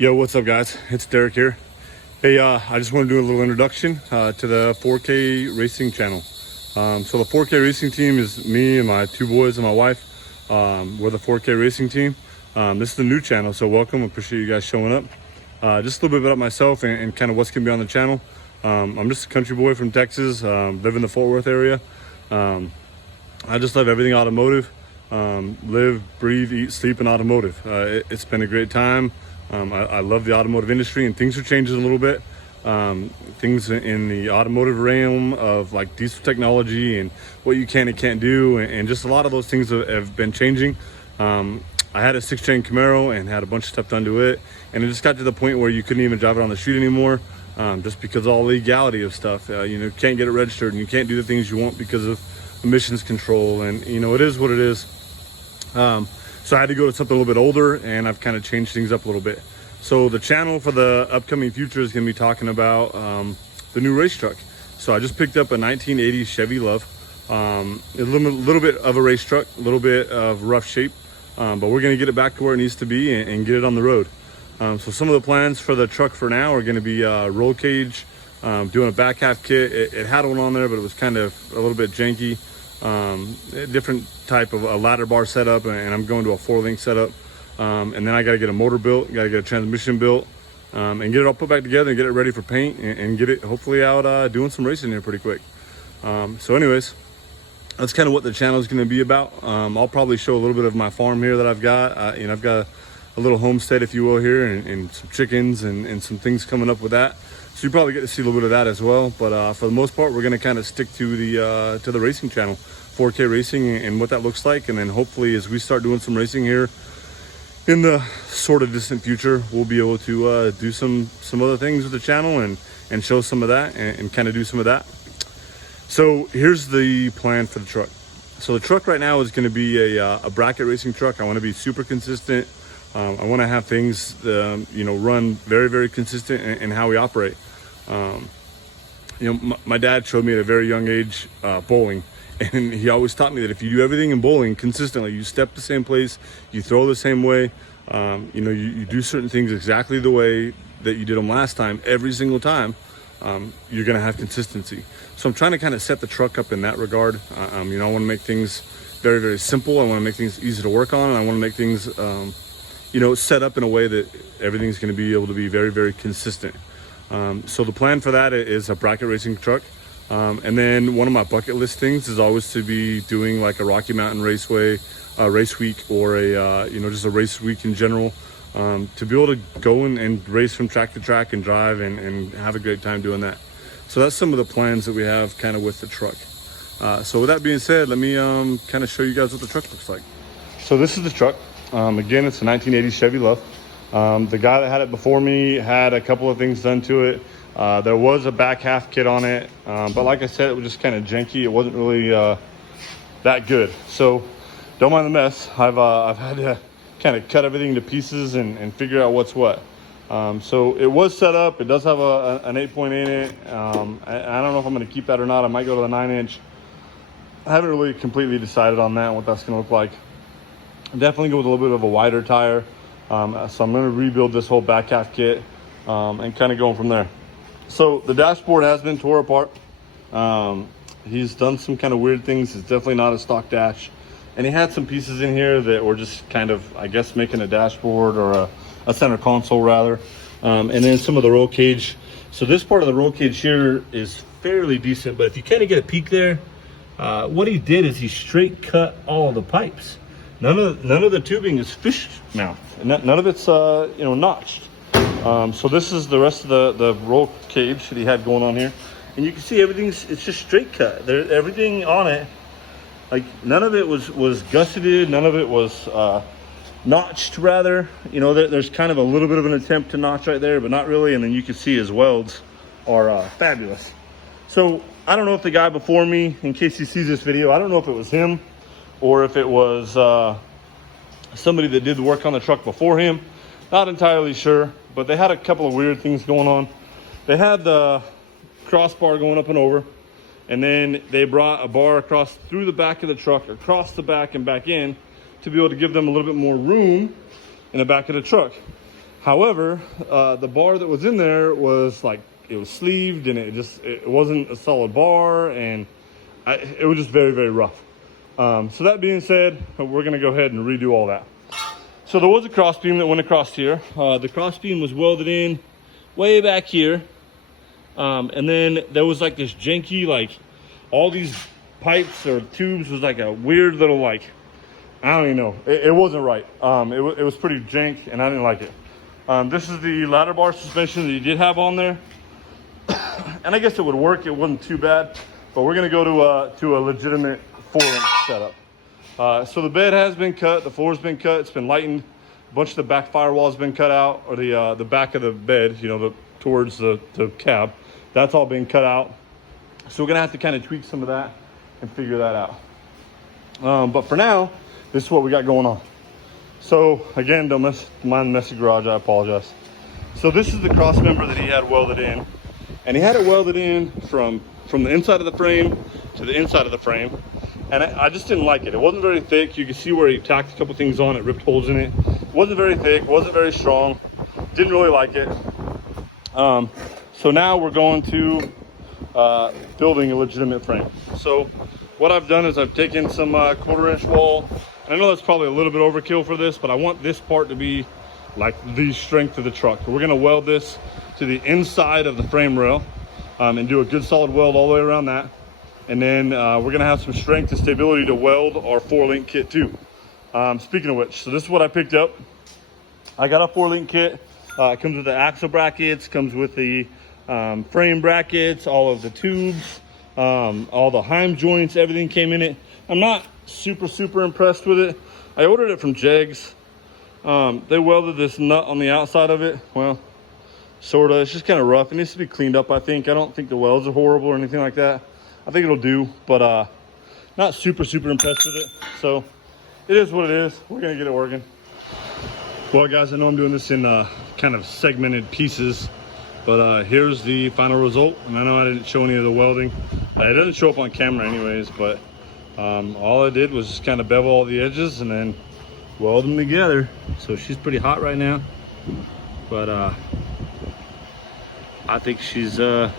Yo, what's up guys? It's Derek here. Hey, I just want to do a little introduction to the 4K Racing channel. So the 4K Racing team is me and my two boys and my wife. We're the 4K Racing team. This is the new channel, so welcome. Appreciate you guys showing up. Just a little bit about myself and kind of what's going to be on the channel. I'm just a country boy from Texas, live in the Fort Worth area. I just love everything automotive. Live, breathe, eat, sleep in automotive. It's been a great time. I love the automotive industry, and things are changing a little bit. Things in the automotive realm of like diesel technology and what you can and can't do, and just a lot of those things have been changing. I had a 6-chain Camaro and had a bunch of stuff done to it, and it just got to the point where you couldn't even drive it on the street anymore, just because of all the legality of stuff. You can't get it registered, and you can't do the things you want because of emissions control, and it is what it is. So I had to go to something a little bit older, and I've kind of changed things up a little bit. So the channel for the upcoming future is going to be talking about the new race truck. So I just picked up a 1980 Chevy Luv. A little bit of a race truck, a little bit of rough shape, but we're going to get it back to where it needs to be and get it on the road. So some of the plans for the truck for now are going to be roll cage, doing a back half kit. It had one on there, but it was kind of a little bit janky. A different type of a ladder bar setup, and I'm going to a 4-link setup, and then I got to get a motor built, got to get a transmission built, and get it all put back together and get it ready for paint and get it hopefully out doing some racing here pretty quick. So anyways, that's kind of what the channel is going to be about. I'll probably show a little bit of my farm here that I've got. I've got a little homestead, if you will, here, and some chickens and some things coming up with that. So you probably get to see a little bit of that as well. But for the most part, we're going to kind of stick to the racing channel, 4K Racing, and what that looks like. And then hopefully, as we start doing some racing here in the sort of distant future, we'll be able to do some other things with the channel and show some of that and kind of do some of that. So here's the plan for the truck. So the truck right now is going to be a bracket racing truck. I want to be super consistent. I want to have things, run very, very consistent in how we operate. My dad showed me at a very young age bowling, and he always taught me that if you do everything in bowling consistently, you step the same place, you throw the same way, you do certain things exactly the way that you did them last time, every single time, you're going to have consistency. So I'm trying to kind of set the truck up in that regard. I want to make things very, very simple. I want to make things easy to work on, and I want to make things set up in a way that everything's going to be able to be very, very consistent. So the plan for that is a bracket racing truck. And then one of my bucket list things is always to be doing like a Rocky Mountain Raceway race week, or just a race week in general, to be able to go and race from track to track and drive and have a great time doing that. So that's some of the plans that we have kind of with the truck. So with that being said, let me kind of show you guys what the truck looks like. So this is the truck. Again, it's a 1980 Chevy Luv. The guy that had it before me had a couple of things done to it. There was a back half kit on it, but like I said, it was just kind of janky. It wasn't really that good. So don't mind the mess. I've had to kind of cut everything to pieces and figure out what's what. So it was set up. It does have an 8-point in it. I don't know if I'm going to keep that or not. I might go to the 9-inch. I haven't really completely decided on that, what that's going to look like. Definitely go with a little bit of a wider tire. So I'm going to rebuild this whole back half kit and kind of going from there. So the dashboard has been tore apart. He's done some kind of weird things. It's definitely not a stock dash. And he had some pieces in here that were just kind of, I guess, making a dashboard or a center console rather. And then some of the roll cage. So this part of the roll cage here is fairly decent, but if you kind of get a peek there, what he did is he straight cut all the pipes. None of the tubing is fish mouth, and none of it's notched. So this is the rest of the roll cage that he had going on here, and you can see it's just straight cut. Everything on it, like none of it was gusseted, none of it was notched rather. There's kind of a little bit of an attempt to notch right there, but not really. And then you can see his welds are fabulous. So I don't know if the guy before me, in case he sees this video, I don't know if it was him or if it was somebody that did the work on the truck before him. Not entirely sure, but they had a couple of weird things going on. They had the crossbar going up and over, and then they brought a bar across through the back of the truck, across the back and back in, to be able to give them a little bit more room in the back of the truck. However, the bar that was in there was like, it was sleeved, and it wasn't a solid bar, and it was just very, very rough. So that being said, we're gonna go ahead and redo all that. So there was a cross beam that went across here. The cross beam was welded in way back here. And then there was like this janky, like all these pipes or tubes was like a weird little, like, I don't even know. It wasn't right. It was pretty jank, and I didn't like it. This is the ladder bar suspension that you did have on there. And I guess it would work. It wasn't too bad, but we're gonna go to a legitimate 4-inch setup. So the bed has been cut, the floor's been cut, it's been lightened. A bunch of the back firewall's been cut out, or the back of the bed, you know, towards the cab. That's all been cut out. So we're gonna have to kind of tweak some of that and figure that out. But for now, this is what we got going on. So again, don't mind the messy garage, I apologize. So this is the cross member that he had welded in. And he had it welded in from the inside of the frame to the inside of the frame. And I just didn't like it. It wasn't very thick. You can see where he tacked a couple things on it, ripped holes in it. It wasn't very thick, wasn't very strong. Didn't really like it. So now we're going to building a legitimate frame. So what I've done is I've taken some 1/4-inch wall. And I know that's probably a little bit overkill for this, but I want this part to be like the strength of the truck. We're gonna weld this to the inside of the frame rail and do a good solid weld all the way around that. And then we're gonna have some strength and stability to weld our 4-link kit too. Speaking of which, so this is what I picked up. I got a 4-link kit. It comes with the axle brackets, comes with the frame brackets, all of the tubes, all the heim joints, everything came in it. I'm not super impressed with it. I ordered it from Jegs. They welded this nut on the outside of it. Well, sorta. It's just kind of rough. It needs to be cleaned up, I think. I don't think the welds are horrible or anything like that. I think it'll do, but not super impressed with it. So it is what it is. We're gonna get it working. Well, guys, I know I'm doing this in kind of segmented pieces, but here's the final result. And I know I didn't show any of the welding. It doesn't show up on camera anyways, but all I did was just kind of bevel all the edges and then weld them together. So she's pretty hot right now, but I think she's got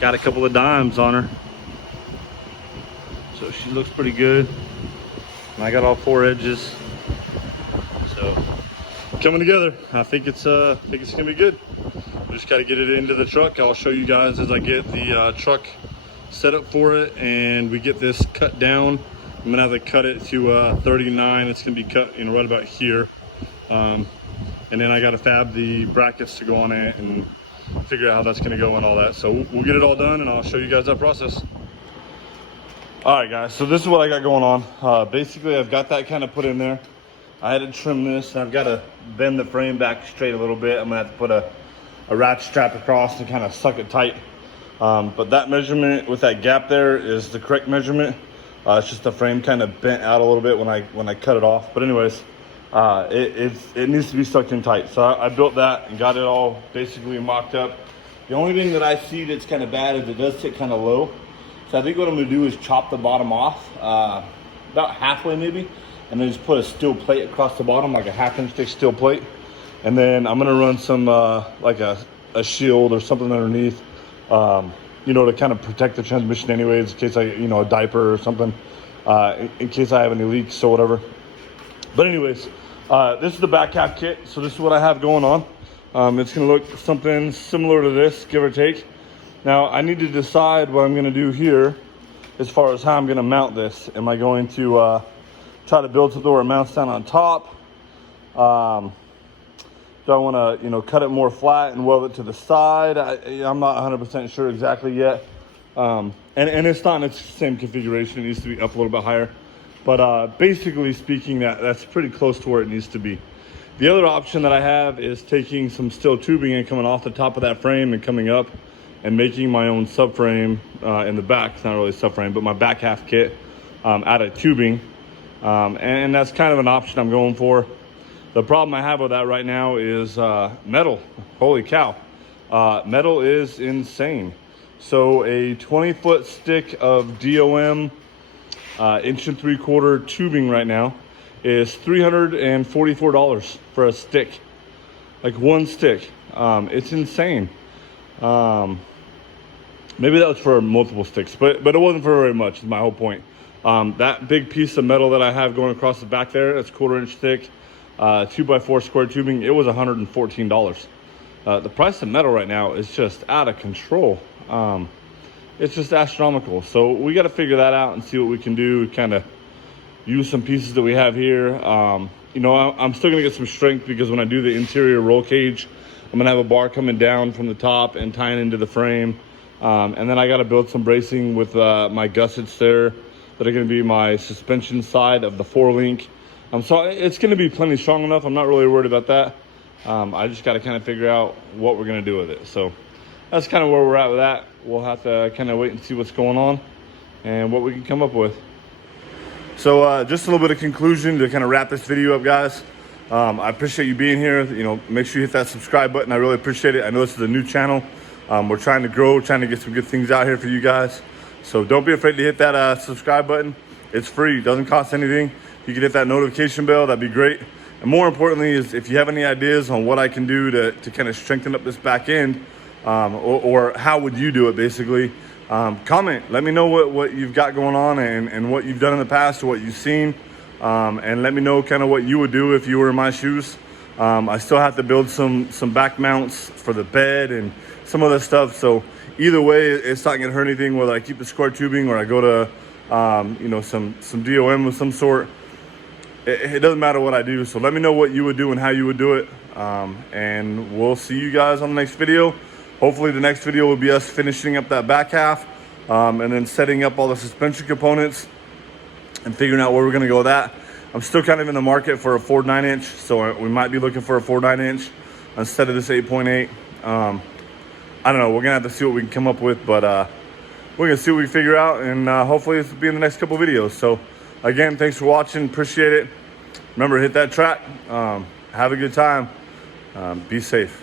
a couple of dimes on her. So she looks pretty good. And I got all 4 edges. So coming together. I think it's gonna be good. We just gotta get it into the truck. I'll show you guys as I get the truck set up for it and we get this cut down. I'm gonna have to cut it to 39. It's gonna be cut, you know, right about here. And then I gotta fab the brackets to go on it and figure out how that's gonna go and all that. So we'll get it all done and I'll show you guys that process. All right, guys, so this is what I got going on. Basically, I've got that kind of put in there. I had to trim this, and I've got to bend the frame back straight a little bit. I'm gonna have to put a ratchet strap across to kind of suck it tight. But that measurement with that gap there is the correct measurement. It's just the frame kind of bent out a little bit when I cut it off. But anyways, it needs to be stuck in tight. So I built that and got it all basically mocked up. The only thing that I see that's kind of bad is it does sit kind of low. So I think what I'm gonna do is chop the bottom off, about halfway maybe, and then just put a steel plate across the bottom, like a 1/2-inch thick steel plate. And then I'm gonna run some, like a shield or something underneath, you know, to kind of protect the transmission anyways, in case you know, a diaper or something, in case I have any leaks or whatever. But anyways, this is the back half kit. So this is what I have going on. It's gonna look something similar to this, give or take. Now I need to decide what I'm gonna do here as far as how I'm gonna mount this. Am I going to try to build something where it mounts down on top? Do I wanna, you know, cut it more flat and weld it to the side? I'm not 100% sure exactly yet. And it's not in its same configuration. It needs to be up a little bit higher. But basically speaking, that's pretty close to where it needs to be. The other option that I have is taking some steel tubing and coming off the top of that frame and coming up and making my own subframe in the back. It's not really a subframe, but my back half kit out of tubing. And that's kind of an option I'm going for. The problem I have with that right now is metal. Holy cow. Metal is insane. So a 20-foot stick of DOM 1 3/4 tubing right now is $344 for a stick. like one stick. It's insane. Maybe that was for multiple sticks, but it wasn't for very much, is my whole point. That big piece of metal that I have going across the back there, that's 1/4 inch thick, 2x4 square tubing, it was $114. The price of metal right now is just out of control. It's just astronomical. So we got to figure that out and see what we can do, kind of use some pieces that we have here. You know, I'm still gonna get some strength because when I do the interior roll cage, I'm gonna have a bar coming down from the top and tying into the frame. And then I got to build some bracing with my gussets there that are going to be my suspension side of the 4-link. So it's going to be plenty strong enough. I'm not really worried about that. I just got to kind of figure out what we're going to do with it. So that's kind of where we're at with that. We'll have to kind of wait and see what's going on and what we can come up with. So just a little bit of conclusion to kind of wrap this video up, guys. I appreciate you being here. You know, make sure you hit that subscribe button. I really appreciate it. I know this is a new channel. We're trying to grow, trying to get some good things out here for you guys. So don't be afraid to hit that subscribe button. It's free, it doesn't cost anything. If you could hit that notification bell, that'd be great. And more importantly is if you have any ideas on what I can do to kind of strengthen up this back end, or how would you do it basically, comment. Let me know what you've got going on and what you've done in the past or what you've seen. And let me know kind of what you would do if you were in my shoes. I still have to build some back mounts for the bed and some other stuff. So either way, it's not gonna hurt anything whether I keep the square tubing or I go to you know, some DOM of some sort. It doesn't matter what I do. So let me know what you would do and how you would do it. And we'll see you guys on the next video. Hopefully the next video will be us finishing up that back half, and then setting up all the suspension components and figuring out where we're gonna go with that. I'm still kind of in the market for a 4 9-inch, so we might be looking for a 4 9-inch instead of this 8.8. I don't know, we're gonna have to see what we can come up with, but we're gonna see what we figure out, and hopefully this will be in the next couple videos. So again, thanks for watching, appreciate it. Remember, hit that track, have a good time, be safe.